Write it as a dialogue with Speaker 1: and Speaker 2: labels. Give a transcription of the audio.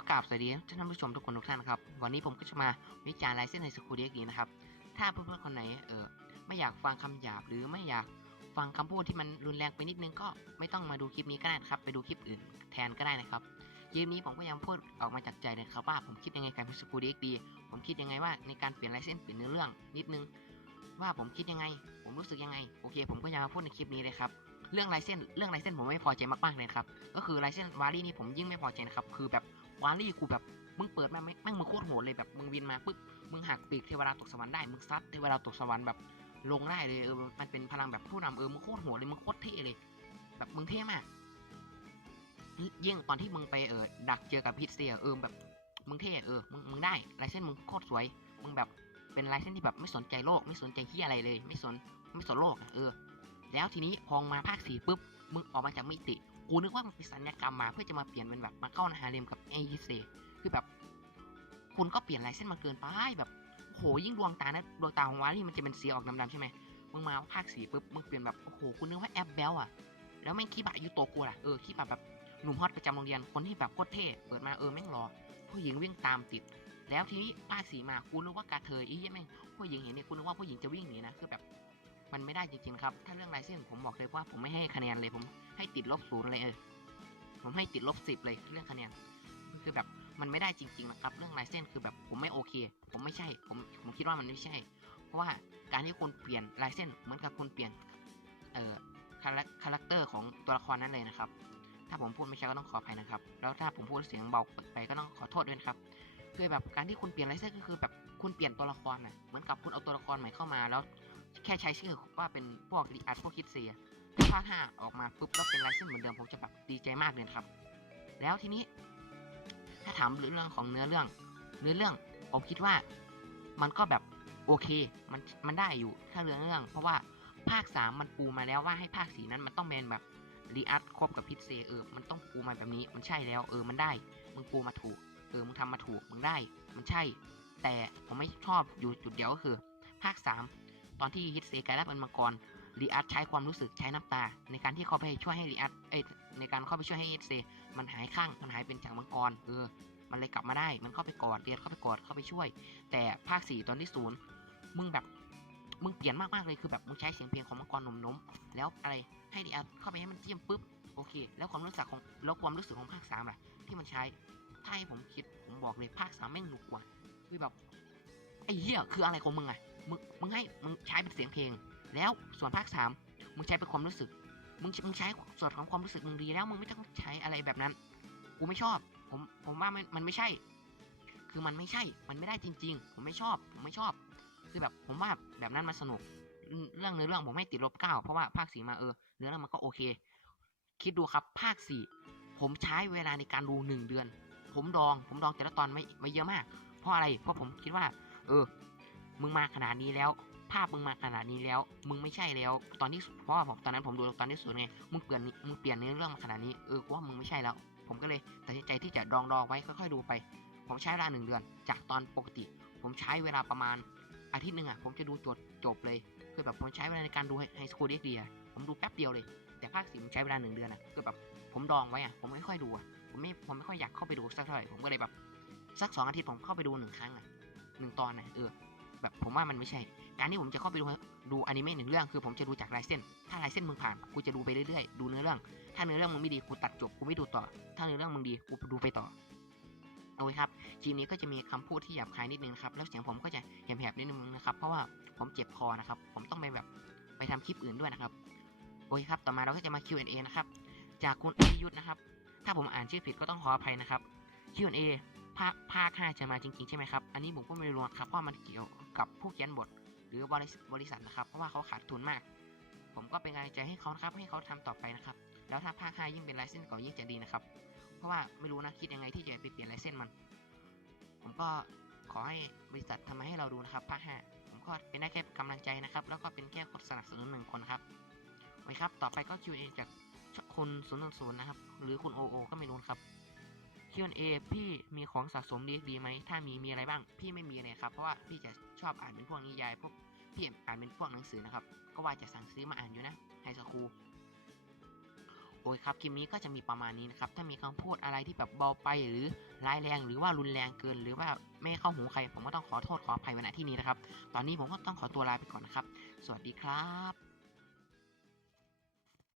Speaker 1: ็กราบสวัสดีท่านผู้ชมทุกคนทุกท่านครับ วันนี้ผมก็จะมาวิจารณ์ลายเส้นในสกูเดียกีนะครับ ถ้าเพื่อนๆคนไหนเออไม่อยากฟังคำหยาบหรือไม่อยากฟังคำพูดที่มันรุนแรงไปนิดนึงก็ไม่ต้องมาดูคลิปนี้ก็ได้ครับ ไปดูคลิปอื่นแทนก็ได้นะครับคลิปนี้ผมก็ยังพูดออกมาจากใจเลยครับว่าผมคิดยังไงกับสกูเดียกีผมคิดยังไงว่าในการเปลี่ยนลายเส้นเปลี่ยนเนื้อเรื่องนิดนึง ว่าผมคิดยังไง ผมรู้สึกยังไงโอเค ผมก็จะมาพูดในคลิปนี้เลยครับเรื่องลายเส้นเรื่องลายเส้นผมไม่พอใจมากๆเลยครับ ก็คือลายเส้นวารี่นี่ผมยิ่งไม่พอใจนะครับ คือแบบ วารี่กูแบบมึงเปิดมาไม่แม่งมึงโคตรโหดเลยแบบมึงวินมาปุ๊บมึงหักปีกเทวดาตกสวรรค์ได้มึงซัดเทวดาตกสวรรค์แบบลงได้เลยเออมันเป็นพลังแบบผู้นำเออมึงโคตรโหดเลยมึงโคตรเท่เลย แบบมึงเท่มากยิ่งตอนที่มึงไปเออดักเจอกับพิษเซียเออแบบมึงเท่เออมึงมึงได้ลายเส้นมึงโคตรสวย มึงแบบเป็นลายเส้นที่แบบไม่สนใจโลกไม่สนใจที่อะไรเลย ไม่สนไม่สนโลกเออ แล้วทีนี้พองมาภาคสี่ปุ๊บมึงออกมาจากมิติ กูนึกว่ามันเป็นสัญญกรรมมาเพื่อจะมาเปลี่ยนเป็นแบบมาเข้านาฮาเรมกับไอฮิเซคือแบบ คุณก็เปลี่ยนลายเส้นมาเกินไปแบบโอ้โหยิ่งดวงตานะดวงตาของวารี่มันจะเป็นสีออกดำๆใช่ไหมมึงมาภาคสีปุ๊บมึงเปลี่ยนแบบโอ้โหคุณนึกว่าแอปเบลอะแล้วแม่งคีบะยูโตกูล่ะเออคีบะแบบหนุ่มฮอตประจำโรงเรียนคนที่แบบโคตรเท่เปิดมาเออแม่งรอ ผู้หญิงวิ่งตามติด แล้วทีนี้ภาคสีมากูนึกว่ากาเทยอีเหี้ยแม่งผู้หญิงเห็นเนี่ยกูนึกว่าผู้หญิงจะวิ่งหนีนะคือแบบ มันไม่ได้จริงๆครับ ถ้าเรื่องลายเส้นผมบอกเลยว่าผมไม่ให้คะแนนเลยผมให้ติดลบศูนย์เลยเออ ผมให้ติดลบสิบเลยเรื่องคะแนนคือแบบมันไม่ได้จริงๆนะครับ เรื่องลายเส้นคือแบบผมไม่โอเค ผมไม่ใช่ ผมผมคิดว่ามันไม่ใช่ เพราะว่าการที่คุณเปลี่ยนลายเส้นเหมือนกับคุณเปลี่ยน เอ่อคาแรคเตอร์ของตัวละครนั้นเลยนะครับ ถ้าผมพูดไม่ใช่ก็ต้องขออภัยนะครับ แล้วถ้าผมพูดเสียงเบาไปก็ต้องขอโทษด้วยครับ คือแบบการที่คุณเปลี่ยนลายเส้นก็คือแบบคุณเปลี่ยนตัวละครน่ะ เหมือนกับคุณเอาตัวละครใหม่เข้ามาแล้ว แค่ใช้ชื่อว่าเป็นพวกรีอัดพวกคิดเสียถ้าภาคห้าออกมาปุ๊บแล้วเป็นลายเส้นเหมือนเดิมผมจะแบบดีใจมากเลยครับ แล้วทีนี้ ถ้าถามเรื่องของเนื้อเรื่อง เนื้อเรื่องผมคิดว่ามันก็แบบโอเค มันมันได้อยู่ถ้าเรื่องเรื่อง เพราะว่าภาคสามมันปูมาแล้วว่าให้ภาคสีนั้นมันต้องเป็นแบบรีอัดครบกับพิษเซเออ มันต้องปูมาแบบนี้ มันใช่แล้ว เออ มันได้ มึงปูมาถูก เออ มึงทำมาถูก มึงได้ มันใช่ แต่ผมไม่ชอบอยู่จุดเดียวก็คือ ภาคสาม ตอนที่ฮิตเซกายร่างเป็นมังกรรีอัดใช้ความรู้สึกใช้น้ำตา ในการที่เขาไปช่วยให้รีอัดเอ้ในการเข้าไปช่วยให้ฮิตเซมันหายข้างมันหายเป็นจากมังกรเออมันเลยกลับมาได้ มันเข้าไปกอดเรียนเข้าไปกอดเข้าไปช่วย แต่ภาคสี่ตอนที่ศูนย์มึงแบบมึงเปลี่ยนมากๆเลยคือแบบมึงใช้เสียงเพลงของมังกรหนุ่มนมแล้วอะไรให้ดีอาเข้าไปให้มันเจียมปุ๊บโอเค แล้วความรู้สึกของแล้วความรู้สึกของภาคสามล่ะที่มันใช้ถ้าให้ผมคิดผมบอกเลยภาคสามแม่งหนุกกว่าคือแบบไอ้เหี้ยคืออะไรของมึงอะ มึงมึงให้มึงใช้เป็นเสียงเพลง แล้วส่วนภาคสามมึงใช้เป็นความรู้สึก มึงมึงใช้ส่วนของความรู้สึกมึงดีแล้วมึงไม่ต้องใช้อะไรแบบนั้นกูไม่ชอบ ผมผมว่ามันมันไม่ใช่ คือมันไม่ใช่ มันไม่ได้จริง ๆ ผมไม่ชอบ ผมไม่ชอบ คือแบบผมว่าแบบนั้นมันสนุก เรื่องเนื้อเรื่องผมให้ติดลบเก้าเพราะว่าภาคสี่มาเออเนื้อเรื่องมันก็โอเค คิดดูครับภาคสี่ผมใช้เวลาในการดูหนึ่งเดือน ผมดอง ผมดองแต่ละตอนไม่ไม่เยอะมาก เพราะอะไร เพราะผมคิดว่า เออ มึงมาขนาดนี้แล้ว ภาพมึงมาขนาดนี้แล้ว มึงไม่ใช่แล้ว ตอนที่เพราะว่าผมตอนนั้นผมดูตอนที่สุดไงมึงเปลี่ยนมึงเปลี่ยนเนื้อเรื่องมาขนาดนี้เออกูว่ามึงไม่ใช่แล้ว ผมก็เลยตัดสินใจที่จะดองดองไว้ค่อยๆดูไป ผมใช้เวลาหนึ่งเดือน จากตอนปกติ ผมใช้เวลาประมาณอาทิตย์หนึ่งอะผมจะดูจบจบเลยคือแบบผมใช้เวลาในการดูไฮสคูลเด็กดีอะผมดูแป๊บเดียวเลย แต่ภาคสี่ผมใช้เวลาหนึ่งเดือนอะคือแบบผมดองไว้อะผมไม่ค่อยดูอะผมไม่ผมไม่ค่อยอยากเข้าไปดูสักเท่าไหร่ผมก็เลยแบบสักสองอาทิตย์ผมเข้าไปดูหนึ่งครั้งอะหนึ่งตอนนะเออ แบบผมว่ามันไม่ใช่ การที่ผมจะเข้าไปดูดูอนิเมะหนึ่งเรื่องคือผมจะดูจากลายเส้น ถ้าลายเส้นมึงผ่านกูจะดูไปเรื่อยๆ ดูเนื้อเรื่อง ถ้าเนื้อเรื่องมึงไม่ดีกูตัดจบกูไม่ดูต่อ ถ้าเนื้อเรื่องมึงดีกูดูไปต่อโอเคครับคลิปนี้ก็จะมีคำพูดที่หยาบคายนิดนึงนะครับแล้วเสียงผมก็จะแหบๆนิดนึงนะครับเพราะว่าผมเจ็บคอนะครับ ผมต้องไปแบบไปทำคลิปอื่นด้วยนะครับโอเคครับ ต่อมาเราก็จะมา Q&A นะครับ จากคุณอยุทธนะครับ ถ้าผมอ่านชื่อผิดก็ต้องขออภัยนะครับ Q&A ภาคภาคห้าจะมาจริงๆใช่ไหมครับ อันนี้ผมก็ไม่รู้ครับว่ามันเกี่ยว กับผู้เขียนบท หรือบริษัทบริษัทนะครับ เพราะว่าเขาขาดทุนมาก ผมก็เป็นกำลังใจให้เขาครับให้เขาทำต่อไปนะครับ แล้วถ้าภาคห้ายิ่งเป็นลายเส้นเก่ายิ่งจะดีนะครับ เพราะว่าไม่รู้นะคิดยังไงที่จะไปเปลี่ยนลายเส้นมัน ผมก็ขอให้บริษัททำมาให้เราดูนะครับภาคห้าผมก็เป็นได้แค่กำลังใจนะครับ แล้วก็เป็นแค่คนสนับสนุนหนึ่งคนครับโอเคครับ ต่อไปก็ Q&A จากคุณศูนย์ศูนย์นะครับ หรือคุณโอโอก็ไม่รู้ครับ Q&A พี่มีของสะสมดีดีไหม ถ้ามีมีอะไรบ้าง พี่ไม่มีเลยครับ เพราะว่าพี่จะชอบอ่านเป็นพวกนิยายพวกพี่อ่านเป็นพวกหนังสือนะครับ ก็ว่าจะสั่งซื้อมาอ่านอยู่นะไฮสคูลโอ้ยครับคลิปนี้ก็จะมีประมาณนี้นะครับ ถ้ามีคำพูดอะไรที่แบบเบาไปหรือร้ายแรง หรือว่ารุนแรงเกิน หรือว่าไม่เข้าหูใคร ผมก็ต้องขอโทษขออภัยไว้ณที่นี้นะครับ ตอนนี้ผมก็ต้องขอตัวลาไปก่อนนะครับ สวัสดีครับ